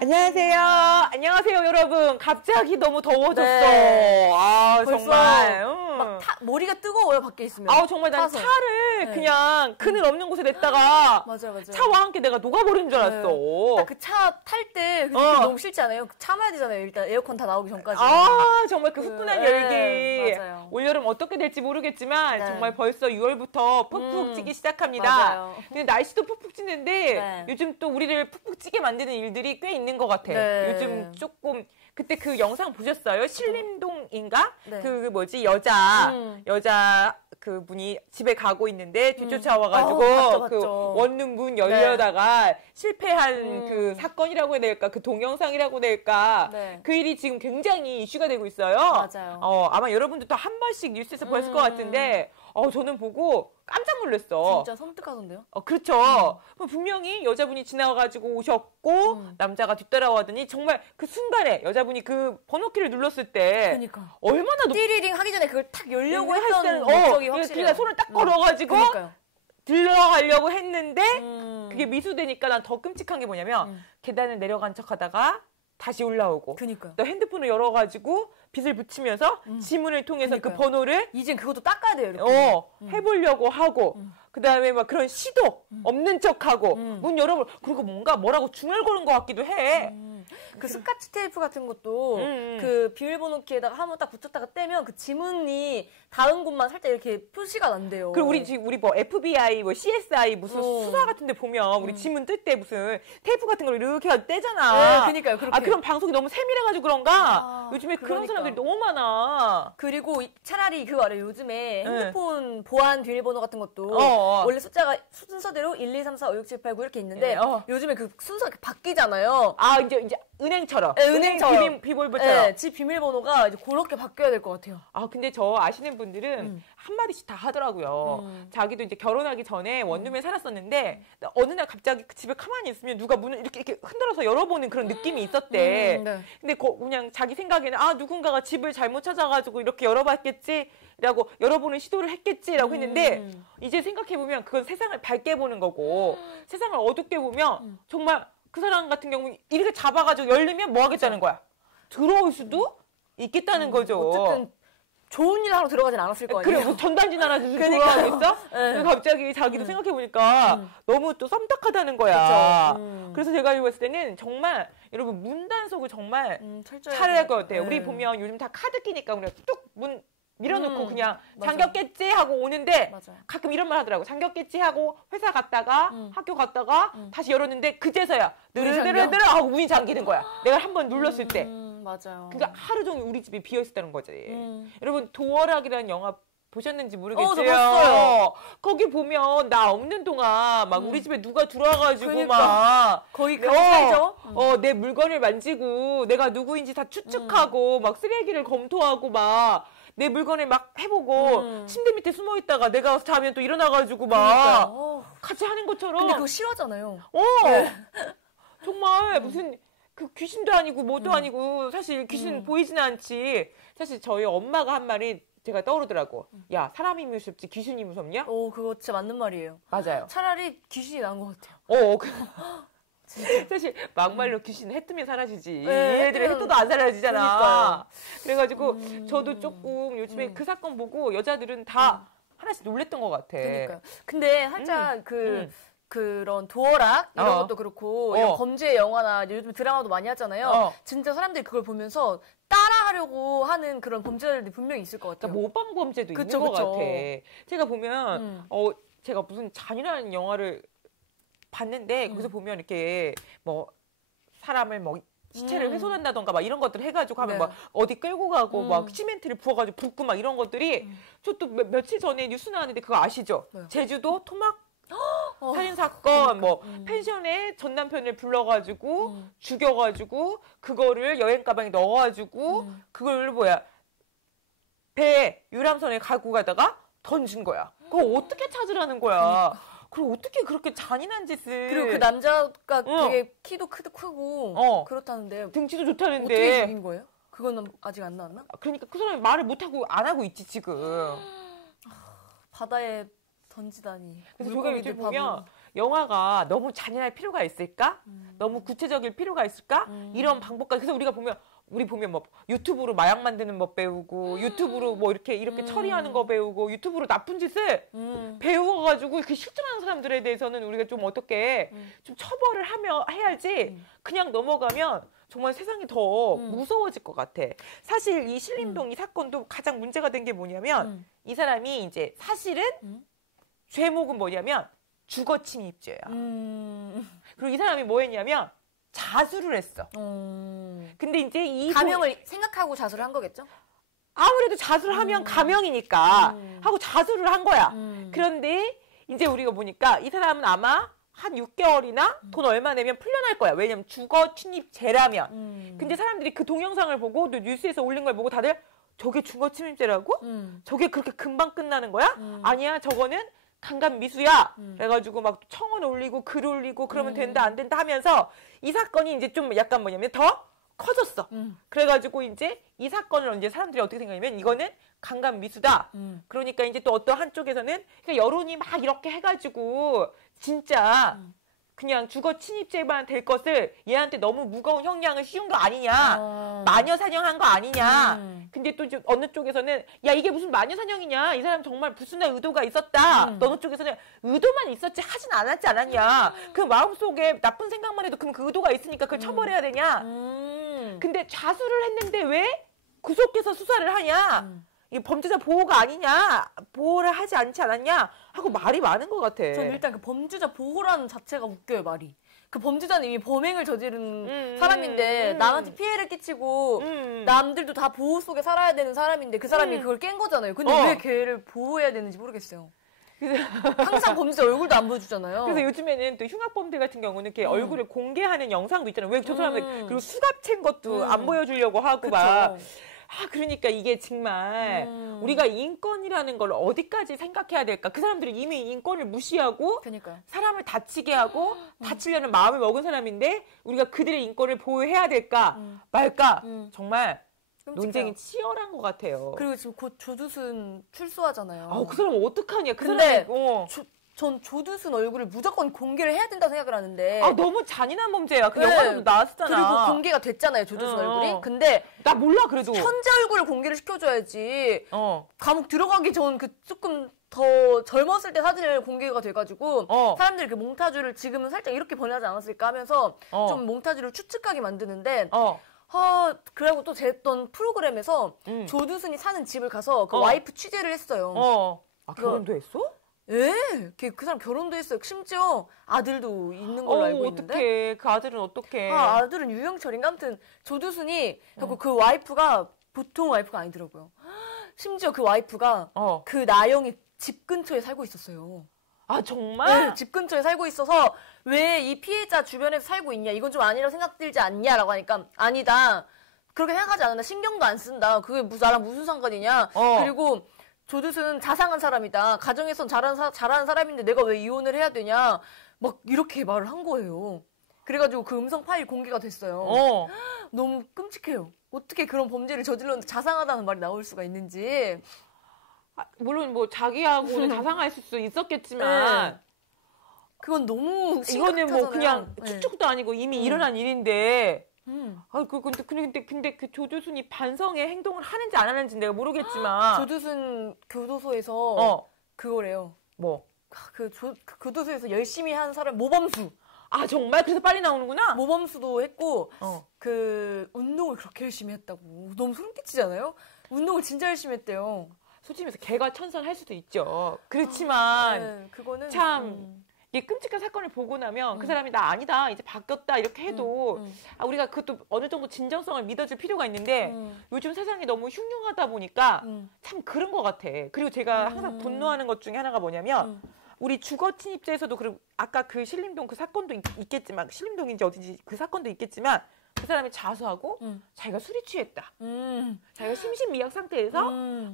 안녕하세요. 안녕하세요, 여러분. 갑자기 너무 더워졌어. 네. 아, 정말. 막 머리가 뜨거워요, 밖에 있으면. 아, 정말 난 차를 그냥 그늘 없는 곳에 냈다가 맞아요. 차와 함께 내가 녹아버리는 줄 알았어. 딱 그 차 탈 때 너무 싫지 않아요? 참아야 되잖아요. 일단 에어컨 다 나오기 전까지. 아, 정말 그 후끈한 열기. 맞아요. 올여름 어떻게 될지 모르겠지만 정말 벌써 6월부터 푹푹 찌기 시작합니다. 맞아요. 근데 날씨도 푹푹 찌는데 요즘 또 우리를 푹푹 찌게 만드는 일들이 꽤 있는 것 같아. 요즘 조금 그때 그 영상 보셨어요? 신림동인가? 그 뭐지 여자 그 분이 집에 가고 있는데 뒤쫓아와가지고 그 원룸 문 열려다가 실패한 그 사건이라고 해야 될까? 그 동영상이라고 해야 될까? 그 일이 지금 굉장히 이슈가 되고 있어요. 맞아요. 아마 여러분들도 한 번씩 뉴스에서 보셨을 것 같은데 저는 보고 깜짝 놀랐어. 진짜 섬뜩하던데요? 그렇죠. 분명히 여자분이 지나가지고 오셨고 남자가 뒤따라오더니 정말 그 순간에 여자분이 그 번호키를 눌렀을 때 얼마나 띠리링 하기 전에 그걸 탁 열려고 했던 목적이 확실해요. 그냥 손을 딱 걸어가지고 들어가려고 했는데 그게 미수되니까 난 더 끔찍한 게 뭐냐면 계단을 내려간 척하다가 다시 올라오고 또 핸드폰을 열어가지고 빛을 붙이면서 지문을 통해서 그 번호를 이젠 그것도 닦아야 돼요. 이렇게. 해보려고 하고 그 다음에 막 그런 시도 없는 척하고 문 열어보 그리고 뭔가 뭐라고 중얼거리는 것 같기도 해. 그 스카치 테이프 같은 것도 그 비밀번호키에다가 한번 딱 붙였다가 떼면 그 지문이 닿은 곳만 살짝 이렇게 표시가 난대요. 그리고 우리 뭐 FBI, 뭐 CSI 무슨 수사 같은데 보면 우리 지문 뜰 때 무슨 테이프 같은 걸 이렇게 떼잖아. 그러니까요. 그렇게. 그런 방송이 너무 세밀해가지고 그런가? 요즘에 그런 사람들이 너무 많아. 그리고 차라리 그거 알아요. 요즘에 핸드폰 보안 비밀번호 같은 것도 원래 숫자가 순서대로 1, 2, 3, 4, 5, 6, 7, 8, 9 이렇게 있는데 요즘에 그 순서가 바뀌잖아요. 이제 은행처럼. 은행처럼. 비밀번호처럼. 집 비밀번호가 이제 그렇게 바뀌어야 될 것 같아요. 근데 저 아시는 분들은 한마디씩 다 하더라고요. 자기도 이제 결혼하기 전에 원룸에 살았었는데 어느 날 갑자기 그 집에 가만히 있으면 누가 문을 이렇게 흔들어서 열어보는 그런 느낌이 있었대. 근데 그냥 자기 생각에는 누군가가 집을 잘못 찾아가지고 이렇게 열어봤겠지라고 열어보는 시도를 했겠지라고 했는데 이제 생각해보면 그건 세상을 밝게 보는 거고 세상을 어둡게 보면 정말 그 사람 같은 경우 이렇게 잡아가지고 열리면 뭐 하겠다는 거야? 들어올 수도 있겠다는 거죠. 어쨌든 좋은 일 하러 들어가진 않았을 거 아니에요? 그래, 뭐 전단지 하나 주고 들어가겠어? 갑자기 자기도 생각해보니까 너무 또 썸딱하다는 거야. 그래서 제가 봤을 때는 정말 여러분 문단속을 정말 잘해야 할 것 같아요. 우리 보면 요즘 다 카드 끼니까 그냥 뚝 문 밀어놓고 그냥 잠겼겠지 하고 오는데 가끔 이런 말 하더라고. 잠겼겠지 하고 회사 갔다가 학교 갔다가 다시 열었는데 그제서야 느르느르느르 하고 문이 잠기는 거야. 내가 한번 눌렀을 때. 맞아요. 그러니까 하루 종일 우리 집이 비어있었다는 거지. 여러분 도어락이라는 영화 보셨는지 모르겠어요. 저 봤어요. 거기 보면 나 없는 동안 막 우리 집에 누가 들어와가지고 막 거기 살죠. 내 물건을 만지고 내가 누구인지 다 추측하고 막 쓰레기를 검토하고 막 내 물건을 막 해보고 침대 밑에 숨어 있다가 내가 자면 또 일어나가지고 막 같이 하는 것처럼. 근데 그거 싫어하잖아요. 정말 무슨 그 귀신도 아니고 뭐도 아니고 사실 귀신 보이지는 않지. 사실 저희 엄마가 한 말이 제가 떠오르더라고. 야, 사람이 무섭지 귀신이 무섭냐? 그거 진짜 맞는 말이에요. 맞아요. 차라리 귀신이 나은 것 같아요. 사실 막말로 귀신 해 뜨면 사라지지. 얘네들이 해 떠도 안 사라지잖아. 그래가지고 저도 조금 요즘에 그 사건 보고 여자들은 다 하나씩 놀랬던 것 같아. 그러니까요. 근데 살짝 그런 도어락 이런 것도 그렇고 이런 범죄 영화나 요즘 드라마도 많이 하잖아요. 진짜 사람들이 그걸 보면서 따라하려고 하는 그런 범죄자들이 분명히 있을 것 같아요. 그러니까 모방 범죄도 있는 것 같아. 제가 보면 제가 무슨 잔인한 영화를 봤는데 거기서 보면 이렇게 뭐 사람을 뭐 시체를 훼손한다던가 막 이런 것들 해가지고 하면 막 어디 끌고 가고 막 시멘트를 부어가지고 붓고 막 이런 것들이 저 또 며칠 전에 뉴스 나왔는데 그거 아시죠? 제주도 토막 살인 사건 뭐 펜션에 전 남편을 불러가지고 죽여가지고 그거를 여행 가방에 넣어가지고 그걸 배 유람선에 갖고 가다가 던진 거야. 그거 어떻게 찾으라는 거야? 그리고 어떻게 그렇게 잔인한 짓을. 그리고 그 남자가 되게 키도 크고 그렇다는데. 등치도 좋다는데. 어떻게 죽인 거예요? 그거는 아직 안 나왔나? 그러니까 그 사람이 말을 못하고 안 하고 있지 지금. 바다에 던지다니. 그래서 저가 요즘 보면 영화가 너무 잔인할 필요가 있을까? 너무 구체적일 필요가 있을까? 이런 방법까지. 그래서 우리 보면 뭐 유튜브로 마약 만드는 법 배우고 유튜브로 뭐 이렇게 처리하는 거 배우고 유튜브로 나쁜 짓을 배워가지고 이렇게 실존하는 사람들에 대해서는 우리가 좀 어떻게 좀 처벌을 해야지 그냥 넘어가면 정말 세상이 더 무서워질 것 같아. 사실 이 신림동 이 사건도 가장 문제가 된 게 뭐냐면 이 사람이 이제 사실은 죄목은 뭐냐면 주거 침입죄야. 그리고 이 사람이 뭐 했냐면 자수를 했어. 근데 이제 이 가명을 생각하고 자수를 한 거겠죠? 아무래도 자수를 하면 가명이니까 하고 자수를 한 거야. 그런데 이제 우리가 보니까 이 사람은 아마 한 6개월이나 돈 얼마 내면 풀려날 거야. 왜냐면 주거 침입죄라면. 근데 사람들이 그 동영상을 보고 또 뉴스에서 올린 걸 보고 다들 저게 주거 침입죄라고? 저게 그렇게 금방 끝나는 거야? 아니야, 저거는 강간 미수야. 그래가지고 막 청원 올리고 글 올리고 그러면 된다 안 된다 하면서 이 사건이 이제 좀 약간 뭐냐면 더 커졌어. 그래가지고 이제 이 사건을 이제 사람들이 어떻게 생각하냐면 이거는 강간 미수다. 그러니까 이제 또 어떤 한쪽에서는 그러니까 여론이 막 이렇게 해가지고 진짜 그냥 주거 침입죄만 될 것을 얘한테 너무 무거운 형량을 씌운 거 아니냐. 마녀 사냥한 거 아니냐. 근데 또 어느 쪽에서는 야 이게 무슨 마녀 사냥이냐. 이 사람 정말 불순한 의도가 있었다. 어느 쪽에서는 의도만 있었지 하진 않았지 않았냐. 그 마음속에 나쁜 생각만 해도 그럼 그 의도가 있으니까 그걸 처벌해야 되냐. 근데 자수를 했는데 왜 구속해서 수사를 하냐. 이 범죄자 보호가 아니냐, 보호를 하지 않지 않았냐 하고 말이 많은 것 같아. 전 일단 그 범죄자 보호라는 자체가 웃겨요, 말이. 그 범죄자는 이미 범행을 저지른 사람인데 남한테 피해를 끼치고 남들도 다 보호 속에 살아야 되는 사람인데 그 사람이 그걸 깬 거잖아요. 근데 왜 걔를 보호해야 되는지 모르겠어요. 항상 범죄자 얼굴도 안 보여주잖아요. 그래서 요즘에는 또 흉악범죄 같은 경우는 이렇게 얼굴을 공개하는 영상도 있잖아요. 왜 저 사람들 그리고 수갑챈 것도 안 보여주려고 하고 그쵸. 막. 그러니까 이게 정말 우리가 인권이라는 걸 어디까지 생각해야 될까? 그 사람들은 이미 인권을 무시하고 그러니까요. 사람을 다치게 하고 다치려는 마음을 먹은 사람인데 우리가 그들의 인권을 보호해야 될까 말까? 정말 논쟁이 치열한 것 같아요. 그리고 지금 곧 조두순 출소하잖아요. 그 사람 어떡하냐? 근데 전 조두순 얼굴을 무조건 공개를 해야 된다고 생각을 하는데. 너무 잔인한 범죄야. 그 영화에도 나왔었잖아. 그리고 공개가 됐잖아요, 조두순 얼굴이. 근데 나 몰라 그래도. 현재 얼굴을 공개를 시켜줘야지. 감옥 들어가기 전 그 조금 더 젊었을 때 사진을 공개가 돼가지고 사람들이 그 몽타주를 지금은 살짝 이렇게 번역하지 않았을까 하면서 좀 몽타주를 추측하게 만드는데 그리고 또 제했던 프로그램에서 조두순이 사는 집을 가서 그 와이프 취재를 했어요. 결혼도 했어? 예, 그 사람 결혼도 했어요. 심지어 아들도 있는 걸로 알고 있는데. 어떡해. 그 아들은 어떡해. 아들은 유영철인가? 아무튼 조두순이 그 와이프가 보통 와이프가 아니더라고요. 심지어 그 와이프가 그 나영이 집 근처에 살고 있었어요. 정말? 네, 집 근처에 살고 있어서 왜 이 피해자 주변에서 살고 있냐? 이건 좀 아니라고 생각들지 않냐라고 하니까 아니다. 그렇게 생각하지 않는다. 신경도 안 쓴다. 그게 나랑 무슨 상관이냐? 그리고 조두순은 자상한 사람이다. 가정에선 잘하는 사람인데 내가 왜 이혼을 해야 되냐. 막 이렇게 말을 한 거예요. 그래가지고 그 음성 파일 공개가 됐어요. 너무 끔찍해요. 어떻게 그런 범죄를 저질렀는데 자상하다는 말이 나올 수가 있는지. 물론 뭐 자기하고는 자상했을 수 있었겠지만 그건 너무 심각하잖아요. 이거는 뭐 그냥 추측도 아니고 이미 일어난 일인데 근데 그 조두순이 반성의 행동을 하는지 안 하는지 내가 모르겠지만 조두순 교도소에서 그거래요. 뭐? 그 교도소에서 열심히 한 사람 모범수. 정말? 그래서 빨리 나오는구나? 모범수도 했고 그 운동을 그렇게 열심히 했다고. 너무 소름 끼치잖아요? 운동을 진짜 열심히 했대요. 솔직히 말해서 개가 천선할 수도 있죠. 그렇지만 그거는 참 이 끔찍한 사건을 보고 나면 그 사람이 나 아니다 이제 바뀌었다 이렇게 해도 우리가 그것도 어느 정도 진정성을 믿어줄 필요가 있는데 요즘 세상이 너무 흉흉하다 보니까 참 그런 것 같아. 그리고 제가 항상 분노하는 것 중에 하나가 뭐냐면 우리 주거 침입죄에서도 그리고 아까 그 신림동 그 사건도 있겠지만 신림동인지 어딘지 그 사건도 있겠지만 그 사람이 자수하고 자기가 술이 취했다. 자기가 심신미약 상태에서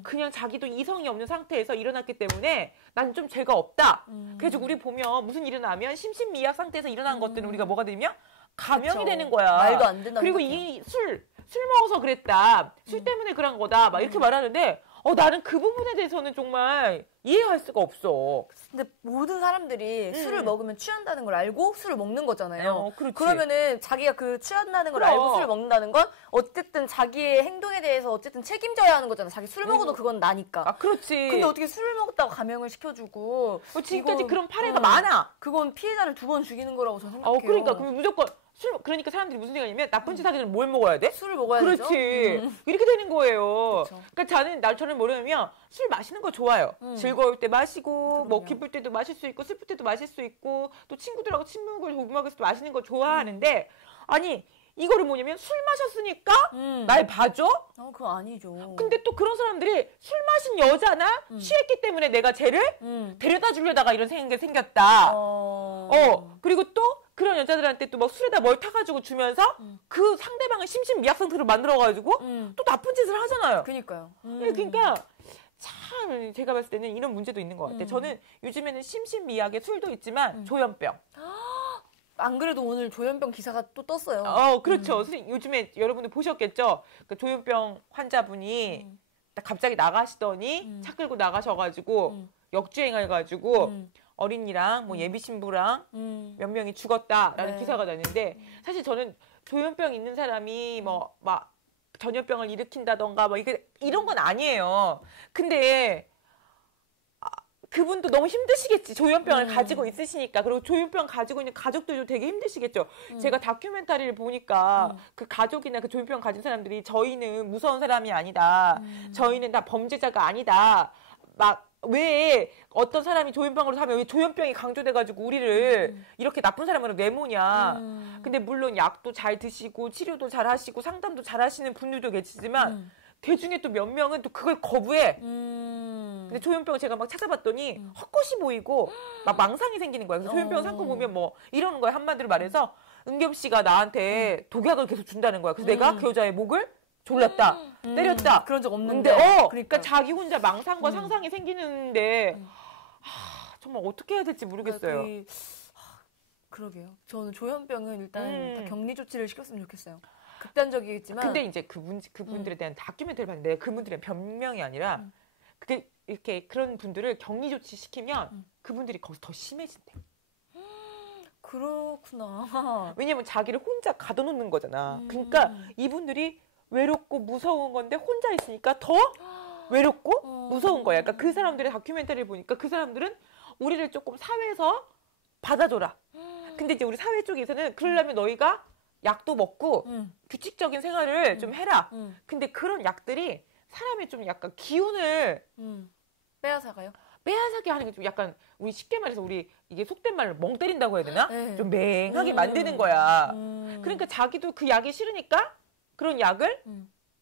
그냥 자기도 이성이 없는 상태에서 일어났기 때문에 난 좀 죄가 없다. 그래서 우리 보면 무슨 일이 나면 심신미약 상태에서 일어난 것들은 우리가 뭐가 되면 감형이 되는 거야. 말도 안 된다. 그리고 이 술 먹어서 그랬다. 술 때문에 그런 거다. 막 이렇게 말하는데 나는 그 부분에 대해서는 정말 이해할 수가 없어. 근데 모든 사람들이 술을 먹으면 취한다는 걸 알고 술을 먹는 거잖아요. 그러면은 자기가 그 취한다는 걸 알고 술을 먹는다는 건 어쨌든 자기의 행동에 대해서 어쨌든 책임져야 하는 거잖아. 자기 술 먹어도 그건 나니까. 아, 그렇지. 근데 어떻게 술을 먹었다고 감형을 시켜주고. 지금까지 그런 파례가 많아. 그건 피해자를 2번 죽이는 거라고 저는 생각해요. 그러니까 그럼 무조건 그러니까 사람들이 무슨 생각이냐면 나쁜 짓 하기 전에 뭘 먹어야 돼? 술을 먹어야 되죠. 그렇지. 이렇게 되는 거예요. 그쵸. 그러니까 저는 뭐냐면 술 마시는 거 좋아요. 즐거울 때 마시고, 그럼요. 뭐 기쁠 때도 마실 수 있고, 슬플 때도 마실 수 있고, 또 친구들하고 친목을 조금하게서 마시는 거 좋아하는데, 아니, 이거를 뭐냐면 술 마셨으니까 날 봐줘? 그거 아니죠. 근데 또 그런 사람들이 술 마신 여자나 취했기 때문에 내가 쟤를 데려다 주려다가 이런 생각이 생겼다. 그리고 또 그런 여자들한테 또 막 술에다 뭘 타가지고 주면서 그 상대방을 심신미약 상태로 만들어가지고 또 나쁜 짓을 하잖아요. 그러니까요. 그러니까 참 제가 봤을 때는 이런 문제도 있는 것 같아요. 저는 요즘에는 심신미약에 술도 있지만 조현병. 안 그래도 오늘 조현병 기사가 또 떴어요. 그렇죠. 선생님, 요즘에 여러분들 보셨겠죠? 그 조현병 환자분이 갑자기 나가시더니 차 끌고 나가셔가지고 역주행해가지고 어린이랑 뭐 예비 신부랑 몇 명이 죽었다라는 기사가 났는데 사실 저는 조현병 있는 사람이 뭐 막 전염병을 일으킨다던가 뭐 이런 건 아니에요. 근데 그분도 너무 힘드시겠지. 조현병을 가지고 있으시니까. 그리고 조현병 가지고 있는 가족들도 되게 힘드시겠죠. 제가 다큐멘터리를 보니까 그 가족이나 그 조현병 가진 사람들이 저희는 무서운 사람이 아니다. 저희는 다 범죄자가 아니다. 막 왜 어떤 사람이 조현병으로 사면 왜 조현병이 강조돼가지고 우리를 이렇게 나쁜 사람으로 내모냐. 근데 물론 약도 잘 드시고 치료도 잘 하시고 상담도 잘 하시는 분들도 계시지만 그 중에 또 몇 명은 또 그걸 거부해. 근데 조현병을 제가 막 찾아봤더니 헛것이 보이고 막 망상이 생기는 거야. 그래서 조현병 상고 보면 뭐 이러는 거야. 한마디로 말해서 은겸 씨가 나한테 독약을 계속 준다는 거야. 그래서 내가 그 여자의 목을 졸랐다, 때렸다. 그런 적 없는데. 그러니까 자기 혼자 망상과 상상이 생기는데 정말 어떻게 해야 될지 모르겠어요. 그러게요. 저는 조현병은 일단 다 격리 조치를 시켰으면 좋겠어요. 극단적이겠지만. 근데 이제 그분들에 대한 다큐멘터리를 봤는데 그분들의 변명이 아니라 그게 이렇게 그런 분들을 격리 조치 시키면 그분들이 거기서 더 심해진대. 그렇구나. 왜냐면 자기를 혼자 가둬놓는 거잖아. 그러니까 이분들이 외롭고 무서운 건데 혼자 있으니까 더 외롭고 무서운 거야. 그러니까 그 사람들의 다큐멘터리를 보니까 그 사람들은 우리를 조금 사회에서 받아줘라. 근데 이제 우리 사회 쪽에서는 그러려면 너희가 약도 먹고 규칙적인 생활을 좀 해라. 근데 그런 약들이 사람의 좀 약간 기운을 빼앗아가요? 빼앗아게 하는 게 좀 약간 우리 쉽게 말해서 우리 이게 속된 말로 멍 때린다고 해야 되나? 네. 좀 맹하게 만드는 거야. 그러니까 자기도 그 약이 싫으니까 그런 약을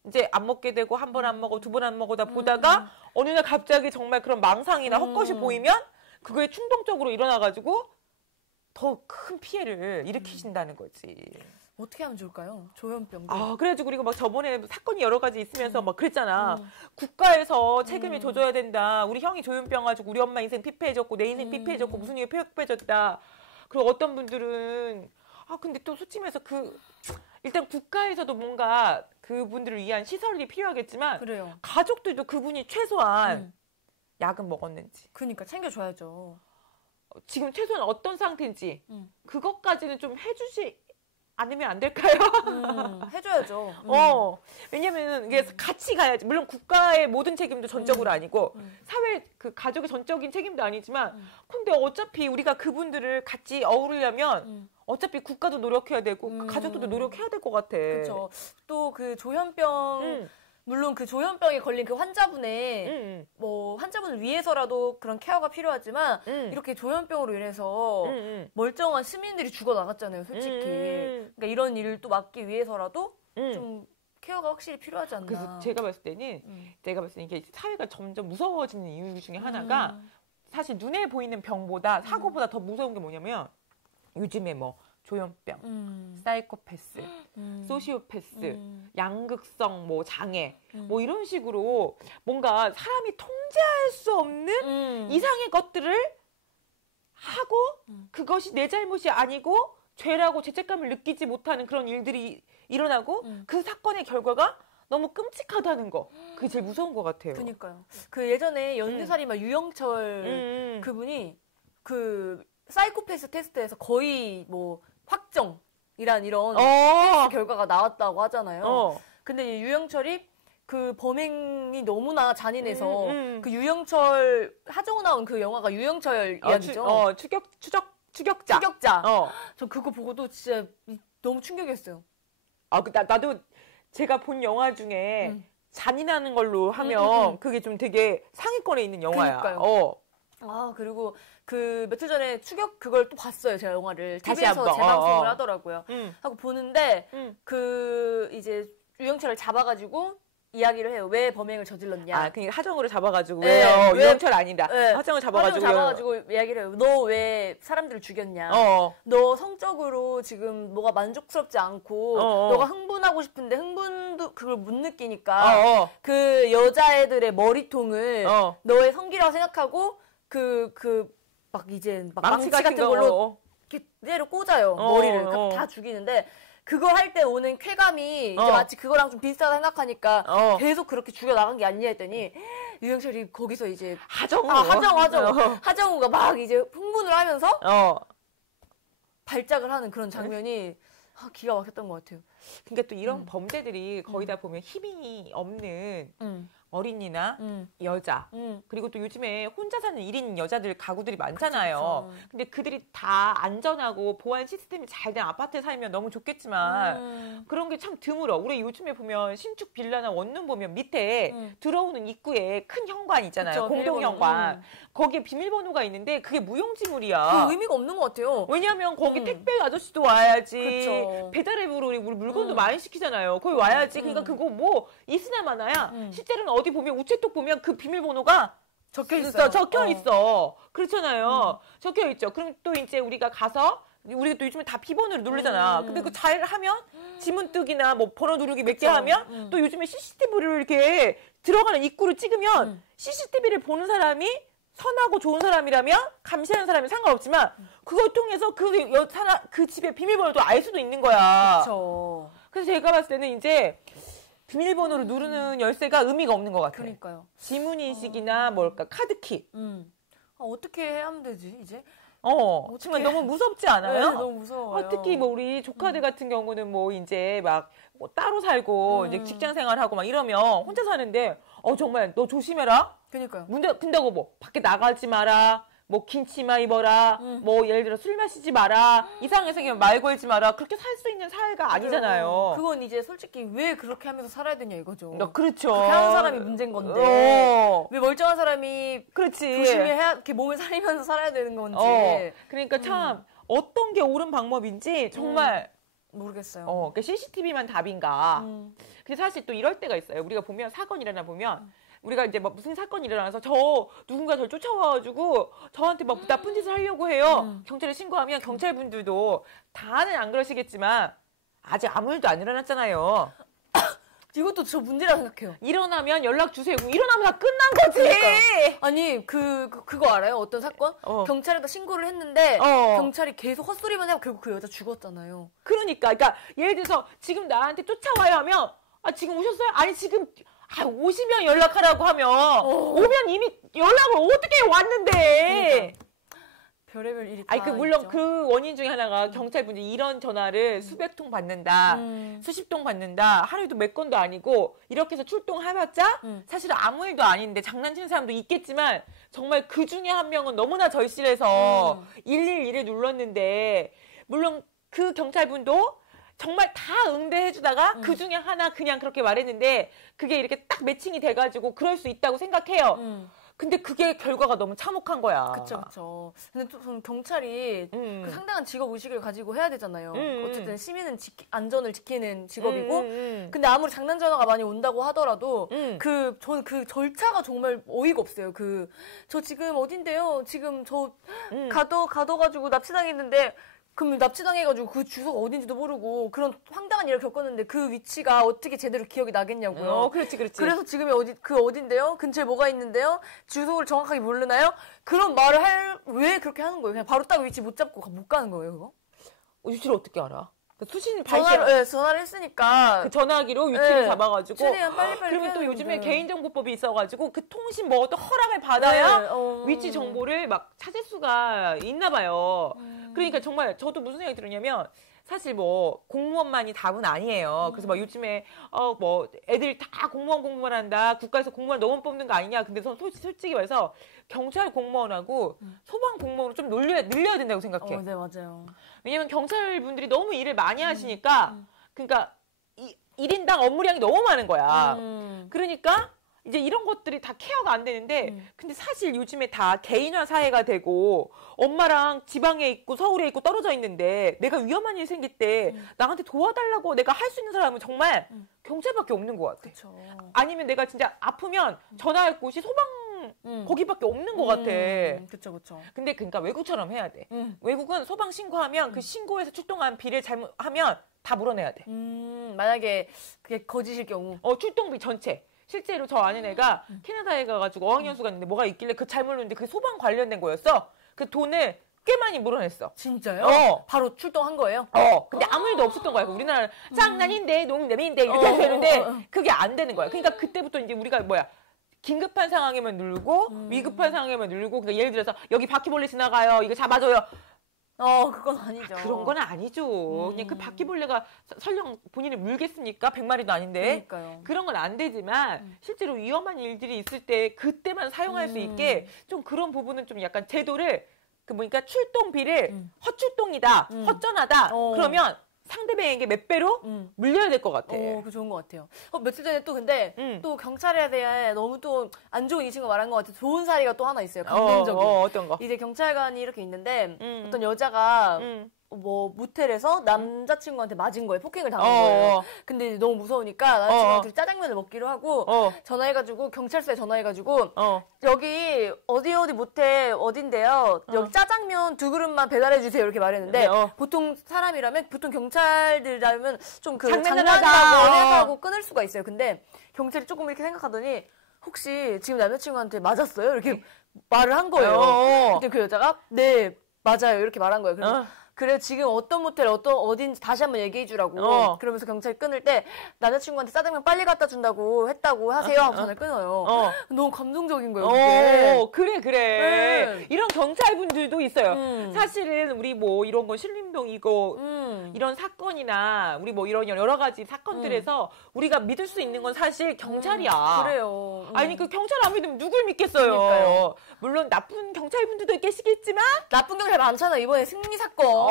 이제 안 먹게 되고 한 번 안 먹어, 두 번 안 먹어다 보다가 어느 날 갑자기 정말 그런 망상이나 헛것이 보이면 그거에 충동적으로 일어나가지고 더 큰 피해를 일으키신다는 거지. 어떻게 하면 좋을까요? 조현병도. 그래가지고 우리가 막 저번에 사건이 여러 가지 있으면서 막 그랬잖아. 국가에서 책임을 져줘야 된다. 우리 형이 조현병 가지고 우리 엄마 인생 피폐해졌고 내 인생 피폐해졌고 무슨 일이 피폐해졌다. 그리고 어떤 분들은 근데 또 솔직히 말해서 일단 국가에서도 뭔가 그분들을 위한 시설이 필요하겠지만 그래요. 가족들도 그분이 최소한 약은 먹었는지. 그러니까 챙겨줘야죠. 지금 최소한 어떤 상태인지 그것까지는 좀 해주지 않으면 안 될까요? 해줘야죠. 왜냐면 이게 같이 가야지. 물론 국가의 모든 책임도 전적으로 아니고 사회 그 가족의 전적인 책임도 아니지만 근데 어차피 우리가 그분들을 같이 어우르려면 어차피 국가도 노력해야 되고 가족들도 노력해야 될 것 같아. 그렇죠. 또 그 조현병 물론 그 조현병에 걸린 그 환자분의 뭐 환자분을 위해서라도 그런 케어가 필요하지만 이렇게 조현병으로 인해서 멀쩡한 시민들이 죽어 나갔잖아요, 솔직히. 그러니까 이런 일을 또 막기 위해서라도 좀 케어가 확실히 필요하지 않나. 그래서 제가 봤을 때는 이게 사회가 점점 무서워지는 이유 중에 하나가 사실 눈에 보이는 병보다 사고보다 더 무서운 게 뭐냐면 요즘에 뭐 조현병, 사이코패스, 소시오패스, 양극성 뭐 장애 뭐 이런 식으로 뭔가 사람이 통제할 수 없는 이상의 것들을 하고 그것이 내 잘못이 아니고 죄라고 죄책감을 느끼지 못하는 그런 일들이 일어나고 그 사건의 결과가 너무 끔찍하다는 거. 그게 제일 무서운 것 같아요. 그러니까요. 그 예전에 연쇄살인마 유영철 그분이 그 사이코패스 테스트에서 거의 뭐 확정이란 이런 테스트 결과가 나왔다고 하잖아요. 근데 유영철이 그 범행이 너무나 잔인해서 그 유영철 하정우 나온 그 영화가 유영철 이야기죠. 추격자. 저 그거 보고도 진짜 너무 충격이었어요. 나도 제가 본 영화 중에 잔인한 걸로 하면 그게 좀 되게 상위권에 있는 영화야. 그러니까요. 그리고 그 며칠 전에 그걸 또 봤어요. 제가 영화를 TV에서 재방송을 하더라고요. 하고 보는데 그 이제 유영철을 잡아가지고 이야기를 해요. 왜 범행을 저질렀냐. 그러니까 하정우를 잡아가지고 왜요? 유영철 아니다. 하정우 잡아가지고 이야기를 해요. 너 왜 사람들을 죽였냐. 너 성적으로 지금 뭐가 만족스럽지 않고 너가 흥분하고 싶은데 흥분도 그걸 못 느끼니까 그 여자애들의 머리통을 너의 성기라고 생각하고 막 이제 막 망치 같은 걸로 이렇게 때려 꽂아요. 머리를 다 죽이는데 그거 할 때 오는 쾌감이 이제 마치 그거랑 좀 비슷하다 생각하니까 계속 그렇게 죽여 나간 게 아니냐 했더니 유영철이 거기서 이제 하정우가 막 이제 흥분을 하면서 발작을 하는 그런 장면이 기가 막혔던 것 같아요. 그러니까 또 이런 범죄들이 거의 다 보면 힘이 없는 어린이나 여자 그리고 또 요즘에 혼자 사는 1인 여자들 가구들이 많잖아요. 그쵸. 근데 그들이 다 안전하고 보안 시스템이 잘 된 아파트에 살면 너무 좋겠지만 그런 게 참 드물어. 우리 요즘에 보면 신축 빌라나 원룸 보면 밑에 들어오는 입구에 큰 현관 있잖아요. 공동 현관. 거기에 비밀번호가 있는데 그게 무용지물이야. 그 의미가 없는 것 같아요. 왜냐하면 거기 택배 아저씨도 와야지. 그쵸. 배달앱으로 우리 물건도 많이 시키잖아요. 거기 와야지. 그러니까 그거 뭐 있으나 마나야. 실제로는 어디 보면 우체통 보면 그 비밀번호가 적혀 있어. 그렇잖아요. 적혀 있죠. 그럼 또 이제 우리가 가서 우리가 또 요즘에 다 비번호를 누르잖아. 근데 그 잘 하면 지문뜨기나 뭐 번호 누르기 몇 개 하면 또 요즘에 CCTV를 이렇게 들어가는 입구를 찍으면 CCTV를 보는 사람이 선하고 좋은 사람이라면 감시하는 사람이 상관없지만 그걸 통해서 그 집의 비밀번호도 알 수도 있는 거야. 그렇죠. 그래서 제가 봤을 때는 이제 비밀번호를 누르는 열쇠가 의미가 없는 것 같아요. 그러니까요. 지문인식이나 뭘까 카드키. 어떻게 하면 되지 이제? 정말 너무 무섭지 않아요? 네, 너무 무서워요. 특히 뭐 우리 조카들 같은 경우는 뭐 이제 막 뭐 따로 살고 이제 직장 생활하고 막 이러면 혼자 사는데 정말 너 조심해라. 그러니까요. 문 닫힌다고 뭐 밖에 나가지 마라. 뭐 긴 치마 입어라. 뭐 예를 들어 술 마시지 마라. 이상하게 생기면 말 걸지 마라. 그렇게 살 수 있는 사회가 아니잖아요. 그건 이제 솔직히 왜 그렇게 하면서 살아야 되냐 이거죠. 그렇죠. 그렇게 하는 사람이 문제인 건데 왜 멀쩡한 사람이 그렇지. 조심히 이렇게 몸을 살리면서 살아야 되는 건지. 그러니까 참 어떤 게 옳은 방법인지 정말 모르겠어요. 그러니까 CCTV만 답인가. 근데 사실 또 이럴 때가 있어요. 우리가 보면 사건 일어나 보면 우리가 이제 막 무슨 사건이 일어나서 누군가 저를 쫓아와가지고 저한테 막 나쁜 짓을 하려고 해요. 경찰에 신고하면 경찰분들도 다는 안 그러시겠지만 아직 아무 일도 안 일어났잖아요. 이것도 저 문제라고 생각해요. 일어나면 연락 주세요. 일어나면 다 끝난 거지. 그러니까. 아니 그거 알아요? 어떤 사건? 경찰에다 신고를 했는데 경찰이 계속 헛소리만 하고 결국 그 여자 죽었잖아요. 그러니까 예를 들어서 지금 나한테 쫓아와야 하면 지금 오셨어요? 아니 지금 오시면 연락하라고 하면 오면 이미 연락을 어떻게 왔는데. 그러니까. 별의별 일이 다 물론 있죠. 그 원인 중에 하나가 경찰분들이 이런 전화를 수백 통 받는다, 수십 통 받는다, 하루에도 몇 건도 아니고 이렇게 해서 출동해봤자 사실 아무 일도 아닌데 장난치는 사람도 있겠지만 정말 그 중에 한 명은 너무나 절실해서 112를 눌렀는데 물론 그 경찰분도 정말 다 응대해주다가 그 중에 하나 그냥 그렇게 말했는데 그게 이렇게 딱 매칭이 돼가지고 그럴 수 있다고 생각해요. 근데 그게 결과가 너무 참혹한 거야. 그쵸. 근데 또 경찰이 그 상당한 직업 의식을 가지고 해야 되잖아요. 어쨌든 시민은 안전을 지키는 직업이고, 근데 아무리 장난 전화가 많이 온다고 하더라도 저는 그 절차가 정말 어이가 없어요. 저 지금 어딘데요? 지금 저 가둬가지고 납치당했는데. 그럼 납치당해가지고 그 주소가 어딘지도 모르고 그런 황당한 일을 겪었는데 그 위치가 어떻게 제대로 기억이 나겠냐고요. 그렇지. 그래서 지금이 어딘데요? 근처에 뭐가 있는데요? 주소를 정확하게 모르나요? 그런 말을 왜 그렇게 하는 거예요? 그냥 바로 딱 위치 못 잡고 못 가는 거예요, 그거? 위치를 어떻게 알아? 수신 전화를 했으니까 그 전화기로 위치를 잡아가지고 최대한 빨리빨리 그러면 또 요즘에 개인정보법이 있어가지고 그 통신 뭐 또 허락을 받아야 위치 정보를 막 찾을 수가 있나 봐요. 그러니까 정말 저도 무슨 생각이 들었냐면 사실 뭐 공무원만이 답은 아니에요. 그래서 막 요즘에 뭐 애들 다 공무원 한다. 국가에서 공무원 너무 뽑는 거 아니냐. 근데 솔직히 말해서 경찰 공무원하고 소방 공무원을 좀 늘려야 된다고 생각해. 네, 맞아요. 왜냐면 경찰 분들이 너무 일을 많이 하시니까 그러니까 1인당 업무량이 너무 많은 거야. 그러니까 이제 이런 것들이 다 케어가 안 되는데 근데 사실 요즘에 다 개인화 사회가 되고 엄마랑 지방에 있고 서울에 있고 떨어져 있는데 내가 위험한 일 생길 때 나한테 도와달라고 내가 할 수 있는 사람은 정말 경찰밖에 없는 것 같아. 그쵸. 아니면 내가 진짜 아프면 전화할 곳이 소방 거기밖에 없는 것 같아. 그쵸. 근데 그러니까 외국처럼 해야 돼. 외국은 소방 신고하면 그 신고에서 출동한 비를 잘못하면 다 물어내야 돼. 만약에 그게 거짓일 경우. 출동비 전체. 실제로 저 아는 애가 캐나다에 가가지고 어학연수 갔는데 뭐가 있길래 그 잘 물었는데 그 소방 관련된 거였어. 그 돈을 꽤 많이 물어냈어. 진짜요? 바로 출동한 거예요? 근데 아무 일도 없었던 거야. 우리나라는 장난인데 농담인데 이렇게 해도 되는데 그게 안 되는 거야. 그러니까 그때부터 이제 우리가 긴급한 상황에만 누르고 위급한 상황에만 누르고 그러니까 예를 들어서 여기 바퀴벌레 지나가요. 이거 잡아줘요. 그건 아니죠. 그런 건 아니죠. 그냥 그 바퀴벌레가 설령 본인을 물겠습니까? 100마리도 아닌데. 그러니까요. 그런 건 안 되지만 실제로 위험한 일들이 있을 때 그때만 사용할 수 있게 좀 그런 부분은 좀 약간 제도를 그러니까 출동비를 허출동이다, 허전하다. 그러면 상대방에게 몇 배로 물려야 될 것 같아. 그 좋은 것 같아요. 며칠 전에 또 근데 또 경찰에 대해 너무 또 안 좋은 인식을 말한 것 같아요. 좋은 사례가 또 하나 있어요. 감동적인. 어떤 거? 이제 경찰관이 이렇게 있는데 어떤 여자가 뭐 모텔에서 남자친구한테 맞은 거예요. 폭행을 당한 거예요. 근데 너무 무서우니까 남자친구한테 짜장면을 먹기로 하고 전화해가지고 경찰서에 전화해가지고 여기 어디 모텔 어딘데요. 여기 짜장면 2그릇만 배달해주세요. 이렇게 말했는데 보통 사람이라면 보통 경찰들이라면 좀 그 장난한다고 해서 끊을 수가 있어요. 근데 경찰이 조금 이렇게 생각하더니 혹시 지금 남자친구한테 맞았어요? 이렇게 말을 한 거예요. 근데 그 여자가 네 맞아요 이렇게 말한 거예요. 그래서 그래 지금 어떤 모텔 어딘지 다시 한번 얘기해 주라고. 그러면서 경찰이 끊을 때 남자친구한테 짜장면 빨리 갖다 준다고 했다고 하세요 하고 전화를 끊어요. 너무 감동적인 거예요. 그게. 그래. 이런 경찰분들도 있어요. 사실은 우리 뭐 이런 거 신림동이고 이런 사건이나 우리 뭐 이런 여러 가지 사건들에서 우리가 믿을 수 있는 건 사실 경찰이야. 그래요. 아니 그 경찰 안 믿으면 누굴 믿겠어요. 그러니까요. 물론 나쁜 경찰분들도 계시겠지만 나쁜 경찰 많잖아. 이번에 승리 사건.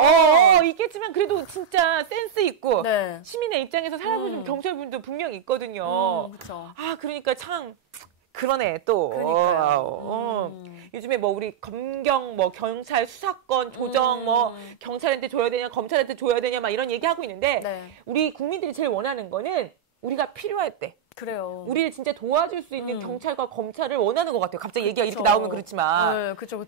있겠지만 그래도 진짜 센스 있고 네. 시민의 입장에서 살아보시는 경찰분도 분명히 있거든요. 그쵸. 그러니까 참 그러네 또. 그러니까요. 요즘에 뭐 우리 검경 뭐 경찰 수사권 조정 뭐 경찰한테 줘야 되냐 검찰한테 줘야 되냐 막 이런 얘기하고 있는데 우리 국민들이 제일 원하는 거는 우리가 필요할 때 그래요. 우리를 진짜 도와줄 수 있는 경찰과 검찰을 원하는 것 같아요. 갑자기 얘기가 이렇게 나오면 그렇지만. 네, 그쵸.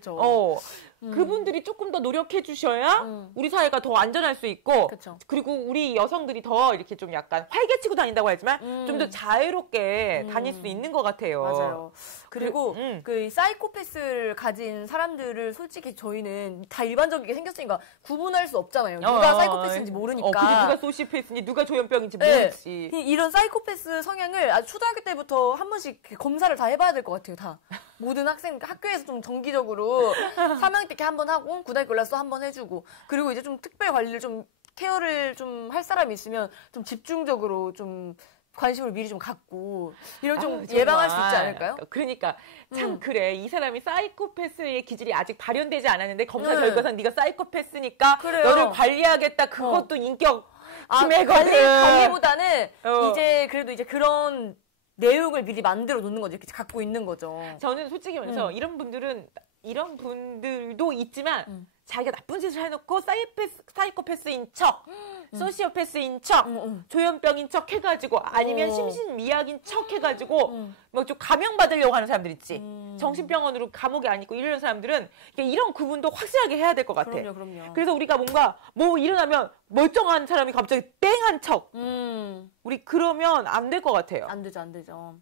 그분들이 조금 더 노력해 주셔야 우리 사회가 더 안전할 수 있고 그리고 우리 여성들이 더 이렇게 좀 약간 활개치고 다닌다고 하지만 좀 더 자유롭게 다닐 수 있는 것 같아요. 맞아요. 그리고 그 사이코패스를 가진 사람들을 솔직히 저희는 다 일반적이게 생겼으니까 구분할 수 없잖아요. 누가 사이코패스인지 모르니까. 근데 누가 소시오패스인지 누가 조현병인지 모르지. 이런 사이코패스 성향을 아주 초등학교 때부터 한 번씩 검사를 다 해봐야 될 것 같아요. 다. 모든 학교에서 좀 정기적으로 3학년 때 한 번 하고 고등학교 올라서 한 번 해주고 그리고 이제 좀 특별 관리를 좀 케어를 좀 할 사람이 있으면 좀 집중적으로 좀 관심을 미리 좀 갖고 이런 좀 예방할 수 있지 않을까요? 그러니까 참 그래. 이 사람이 사이코패스의 기질이 아직 발현되지 않았는데 검사 결과상 네가 사이코패스니까 너를 관리하겠다. 그것도 인격 침해거든. 관리보다는 이제 그래도 이제 그런 내용을 미리 만들어 놓는 거죠. 이렇게 갖고 있는 거죠. 저는 솔직히 말해서 이런 분들도 있지만 자기가 나쁜 짓을 해놓고 사이코패스인 척, 소시오패스인 척, 조현병인 척 해가지고 아니면 심신미약인 척 해가지고 뭐 좀 감형받으려고 하는 사람들 있지. 정신병원으로 감옥에 안 있고 이러는 사람들은 이런 구분도 확실하게 해야 될 것 같아. 그럼요. 그래서 우리가 뭔가 뭐 일어나면 멀쩡한 사람이 갑자기 땡한 척. 우리 그러면 안 될 것 같아요. 안 되죠.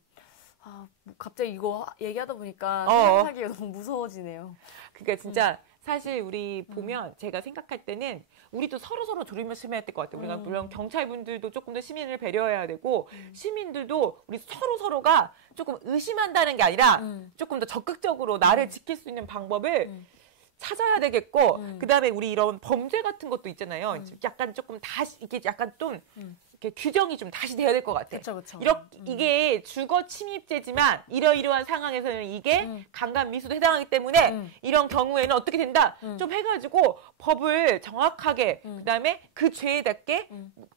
갑자기 이거 얘기하다 보니까 생각하기가 너무 무서워지네요. 그러니까 진짜 사실 우리 보면 제가 생각할 때는 우리도 서로 조심해야 될 것 같아요. 우리가 물론 경찰분들도 조금 더 시민을 배려해야 되고 시민들도 우리 서로가 조금 의심한다는 게 아니라 조금 더 적극적으로 나를 지킬 수 있는 방법을 찾아야 되겠고 그다음에 우리 이런 범죄 같은 것도 있잖아요. 약간 조금 다시 이게 약간 좀 이렇게 규정이 좀 다시 돼야 될 것 같아. 그쵸. 이게 주거 침입죄지만 이러이러한 상황에서는 이게 강간 미수도 해당하기 때문에 이런 경우에는 어떻게 된다. 좀 해가지고 법을 정확하게 그다음에 그 죄에답게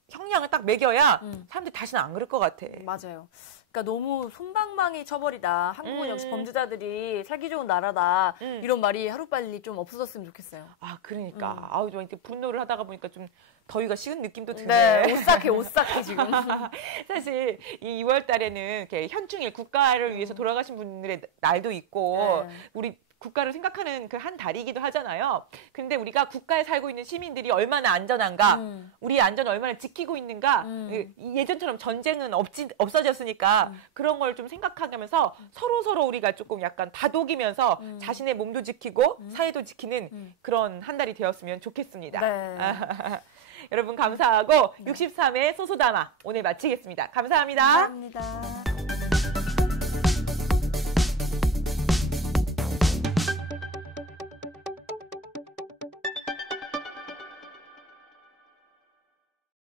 형량을 딱 매겨야 사람들이 다시는 안 그럴 것 같아. 맞아요. 그러니까 너무 솜방망이 처벌이다. 한국은 역시 범죄자들이 살기 좋은 나라다. 이런 말이 하루빨리 좀 없어졌으면 좋겠어요. 아, 그러니까. 아우, 좀 이렇게 분노를 하다가 보니까 좀 더위가 식은 느낌도 드네. 네, 오싹해, 지금. 사실 이 2월 달에는 이렇게 현충일 국가를 위해서 돌아가신 분들의 날도 있고, 네. 우리 국가를 생각하는 그 한 달이기도 하잖아요. 근데 우리가 국가에 살고 있는 시민들이 얼마나 안전한가, 우리의 안전을 얼마나 지키고 있는가, 예전처럼 전쟁은 없어졌으니까 그런 걸 좀 생각하게 하면서 서로 우리가 조금 약간 다독이면서 자신의 몸도 지키고 사회도 지키는 그런 한 달이 되었으면 좋겠습니다. 네. 여러분 감사하고 63회 소소담아 오늘 마치겠습니다. 감사합니다. 감사합니다.